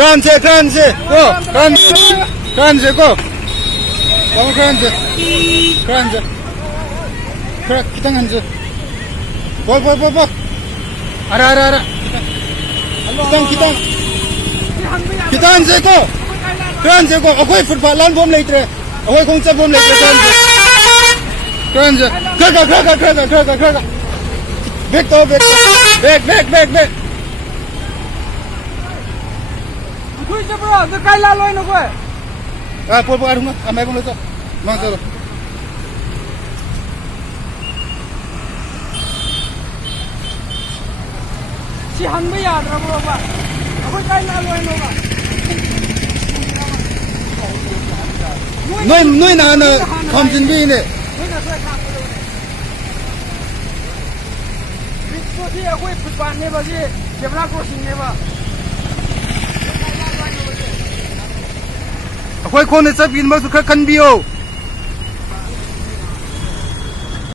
크란제 고 크란제 고 너무 크란제 그래 기당 한제 볼 알아 기당 한제 고 크란제 고 어거이 풋발 란 봄 레이트레 어거이 공짜 봄 레이트레 크란제 가가 백 Khui cho bro, tôi cay la lôi nó quay. 아, 볼 알았나? 아, 매번 넣었어. 망설어. Chỉ hắn bây giờ rồi bro bạn. Tôi cay la lôi nó bạn. 너희 나는 검진비네. Tôi là tôi khác rồi. Biết số thì ở quay phút bạn này bao gì, chém la crossing này bao. 아코이 코네 잡긴 뭐서 칸비오.